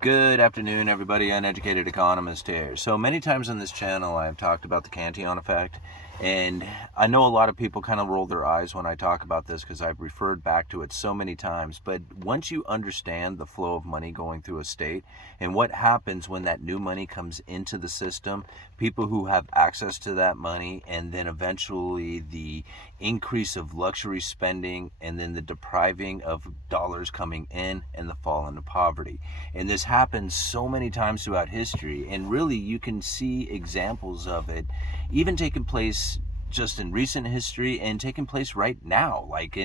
Good afternoon, everybody. Uneducated Economist here. So many times on this channel, I've talked about the Cantillon effect, and I know a lot of people kind of roll their eyes when I talk about this because I've referred back to it so many times. But once you understand the flow of money going through a state and what happens when that new money comes into the system, people who have access to that money, and then eventually the increase of luxury spending, and then the depriving of dollars coming in, and the fall into poverty. And this happens so many times throughout history, and really you can see examples of it even taking place just in recent history and taking place right now, like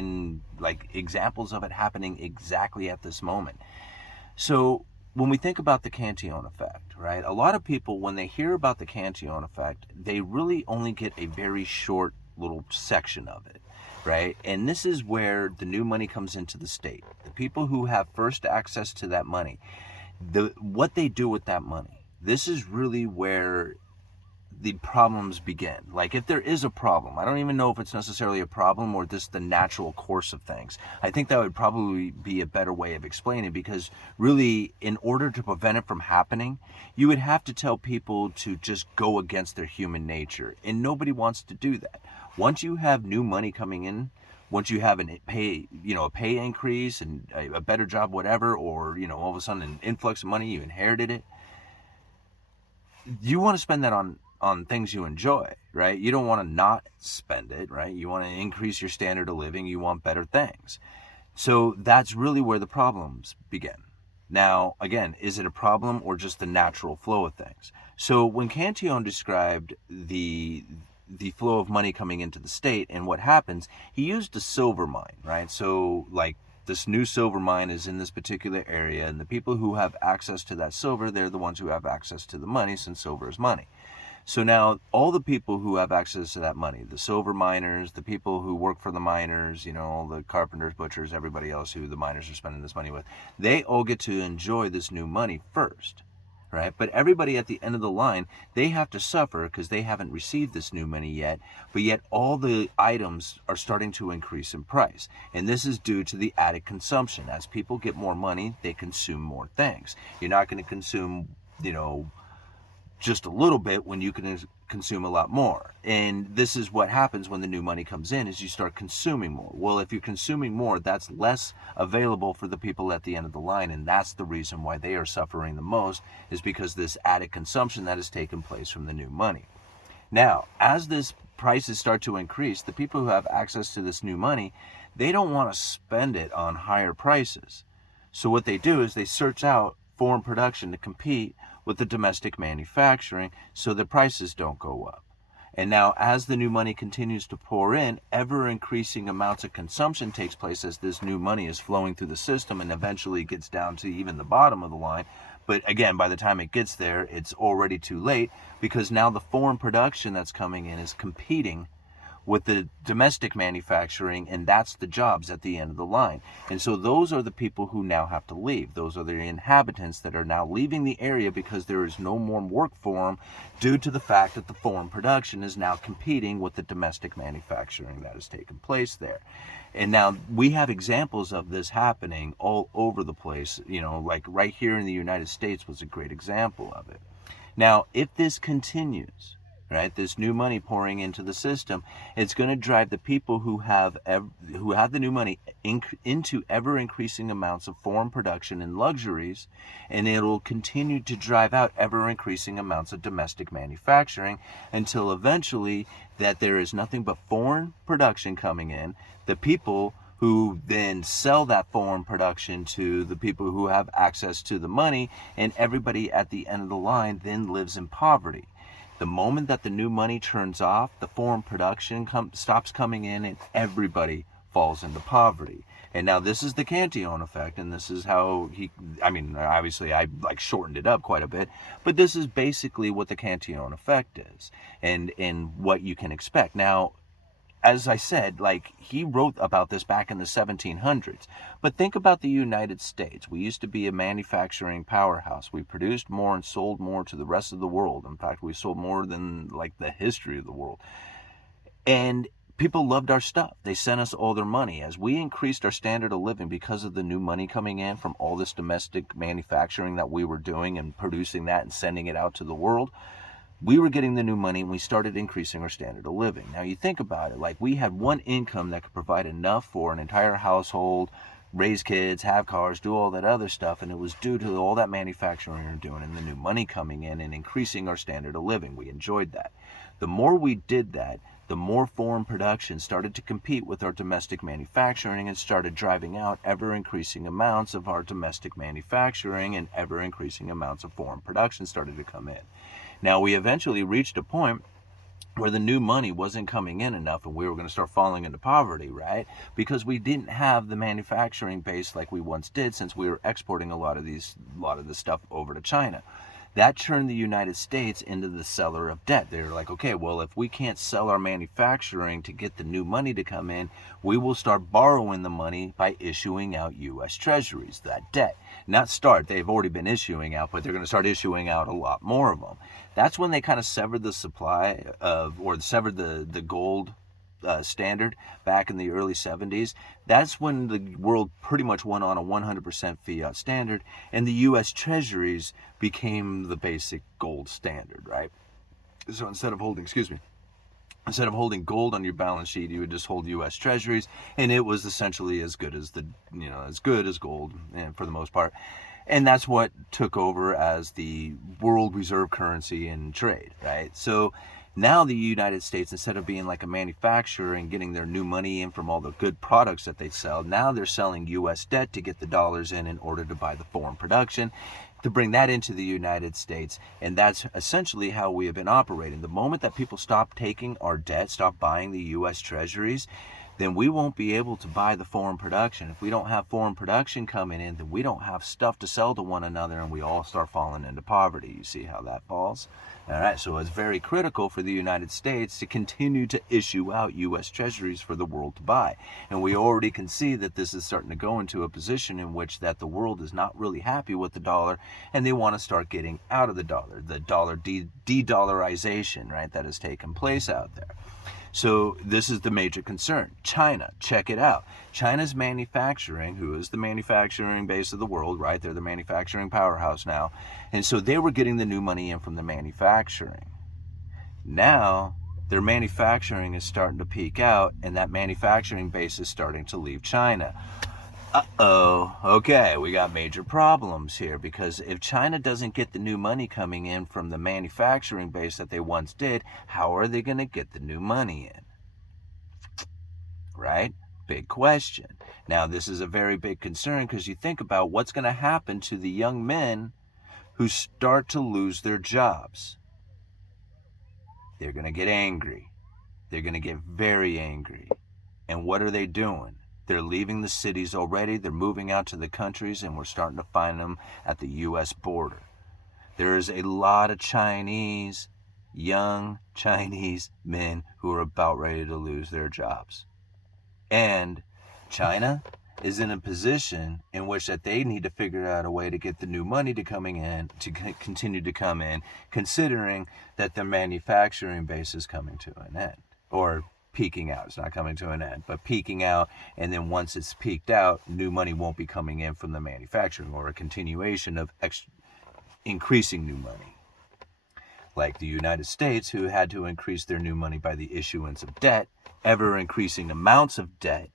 examples of it happening exactly at this moment. So when we think about the Cantillon effect, right, a lot of people, when they hear about the Cantillon effect, they really only get a very short little section of it, right? And this is where the new money comes into the state. The people who have first access to that money, what they do with that money, this is really where the problems begin. Like, if there is a problem, I don't even know if it's necessarily a problem or just the natural course of things. I think that would probably be a better way of explaining, because really, in order to prevent it from happening, you would have to tell people to just go against their human nature, and nobody wants to do that. Once you have new money coming in, once you have a pay increase and a better job, whatever, or all of a sudden an influx of money, you inherited it, you want to spend that on things you enjoy, right? You don't want to not spend it, right? You want to increase your standard of living. You want better things. So that's really where the problems begin. Now, again, is it a problem or just the natural flow of things? So when Cantillon described the flow of money coming into the state and what happens, he used a silver mine, right? So, like, this new silver mine is in this particular area, and the people who have access to that silver, they're the ones who have access to the money, since silver is money. So now all the people who have access to that money, the silver miners, the people who work for the miners, all the carpenters, butchers, everybody else who the miners are spending this money with, they all get to enjoy this new money first, right? But everybody at the end of the line, they have to suffer because they haven't received this new money yet, but yet all the items are starting to increase in price. And this is due to the added consumption. As people get more money, they consume more things. You're not going to consume, just a little bit when you can consume a lot more. And this is what happens when the new money comes in, is you start consuming more. Well, if you're consuming more, that's less available for the people at the end of the line, and that's the reason why they are suffering the most, is because this added consumption that has taken place from the new money. Now, as this prices start to increase, the people who have access to this new money, they don't want to spend it on higher prices. So what they do is they search out foreign production to compete with the domestic manufacturing so the prices don't go up. And now, as the new money continues to pour in, ever increasing amounts of consumption takes place as this new money is flowing through the system, and eventually gets down to even the bottom of the line. But again, by the time it gets there, it's already too late, because now the foreign production that's coming in is competing with the domestic manufacturing, and that's the jobs at the end of the line. And so those are the people who now have to leave. Those are the inhabitants that are now leaving the area because there is no more work for them, due to the fact that the foreign production is now competing with the domestic manufacturing that has taken place there. And now we have examples of this happening all over the place. Like right here in the United States was a great example of it. Now, if this continues, right, this new money pouring into the system, it's going to drive the people who have the new money into ever increasing amounts of foreign production and luxuries, and it'll continue to drive out ever increasing amounts of domestic manufacturing, until eventually that there is nothing but foreign production coming in. The people who then sell that foreign production to the people who have access to the money, and everybody at the end of the line then lives in poverty. The moment that the new money turns off, the foreign production stops coming in, and everybody falls into poverty. And now this is the Cantillon effect, and this is how obviously I shortened it up quite a bit, but this is basically what the Cantillon effect is, and what you can expect. Now, as I said, he wrote about this back in the 1700s. But think about the United States. We used to be a manufacturing powerhouse. We produced more and sold more to the rest of the world. In fact, we sold more than the history of the world. And people loved our stuff. They sent us all their money. As we increased our standard of living because of the new money coming in from all this domestic manufacturing that we were doing and producing that and sending it out to the world, we were getting the new money and we started increasing our standard of living. Now you think about it, like we had one income that could provide enough for an entire household, raise kids, have cars, do all that other stuff, and it was due to all that manufacturing we were doing and the new money coming in and increasing our standard of living. We enjoyed that. The more we did that, the more foreign production started to compete with our domestic manufacturing and started driving out ever-increasing amounts of our domestic manufacturing, and ever-increasing amounts of foreign production started to come in. Now, we eventually reached a point where the new money wasn't coming in enough and we were going to start falling into poverty, right? Because we didn't have the manufacturing base like we once did, since we were exporting a lot of this stuff over to China. That turned the United States into the seller of debt. They were like, okay, well, if we can't sell our manufacturing to get the new money to come in, we will start borrowing the money by issuing out U.S. Treasuries, that debt. Not start, they've already been issuing out, but they're going to start issuing out a lot more of them. That's when they kind of severed the supply of, or severed the gold standard back in the early 70s. That's when the world pretty much went on a 100% fiat standard, and the U.S. Treasuries became the basic gold standard, right? So instead of holding gold on your balance sheet, you would just hold U.S. Treasuries, and it was essentially as good as gold, and for the most part. And that's what took over as the world reserve currency in trade, right? So now the United States, instead of being like a manufacturer and getting their new money in from all the good products that they sell, now they're selling U.S. debt to get the dollars in order to buy the foreign production, to bring that into the United States. And that's essentially how we have been operating. The moment that people stop taking our debt, stop buying the U.S. Treasuries, then we won't be able to buy the foreign production. If we don't have foreign production coming in, then we don't have stuff to sell to one another, and we all start falling into poverty. You see how that falls? All right, so it's very critical for the United States to continue to issue out U.S. Treasuries for the world to buy. And we already can see that this is starting to go into a position in which that the world is not really happy with the dollar, and they want to start getting out of the dollar de-dollarization, right, that has taken place out there. So this is the major concern. China, check it out. China's manufacturing, who is the manufacturing base of the world, right? They're the manufacturing powerhouse now. And so they were getting the new money in from the manufacturing. Now, their manufacturing is starting to peak out, and that manufacturing base is starting to leave China. Okay, we got major problems here, because if China doesn't get the new money coming in from the manufacturing base that they once did, how are they going to get the new money in? Right? Big question. Now, this is a very big concern, because you think about what's going to happen to the young men who start to lose their jobs. They're going to get angry. They're going to get very angry. And what are they doing? They're leaving the cities already. They're moving out to the countries, and we're starting to find them at the U.S. border. There is a lot of young Chinese men who are about ready to lose their jobs. And China is in a position in which that they need to figure out a way to get the new money to continue to come in, considering that the manufacturing base is coming to an end, or peaking out. It's not coming to an end, but peaking out, and then once it's peaked out, new money won't be coming in from the manufacturing, or a continuation of increasing new money. Like the United States, who had to increase their new money by the issuance of debt, ever-increasing amounts of debt,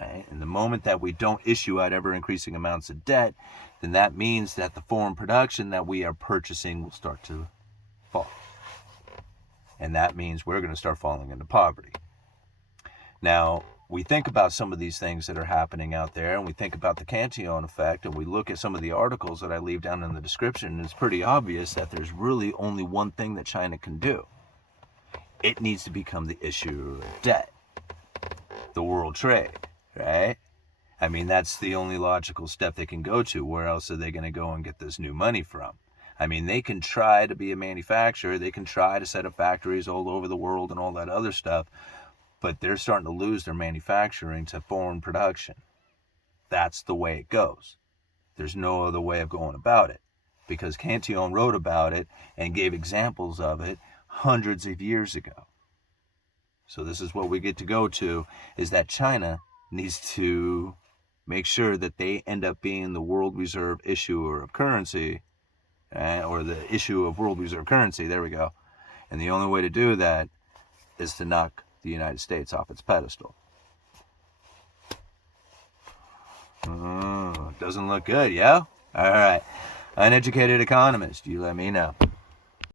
right? And the moment that we don't issue out ever-increasing amounts of debt, then that means that the foreign production that we are purchasing will start to fall. And that means we're going to start falling into poverty. Now, we think about some of these things that are happening out there, and we think about the Cantillon effect, and we look at some of the articles that I leave down in the description, and it's pretty obvious that there's really only one thing that China can do. It needs to become the issuer of debt, the world trade, right? I mean, that's the only logical step they can go to. Where else are they going to go and get this new money from? I mean, they can try to be a manufacturer, they can try to set up factories all over the world and all that other stuff, but they're starting to lose their manufacturing to foreign production. That's the way it goes. There's no other way of going about it, because Cantillon wrote about it and gave examples of it hundreds of years ago. So this is what we get to go to, is that China needs to make sure that they end up being the world reserve issuer of currency, or the issue of world reserve currency. There we go. And the only way to do that is to knock the United States off its pedestal. Doesn't look good, yeah? All right. Uneducated economist, you let me know.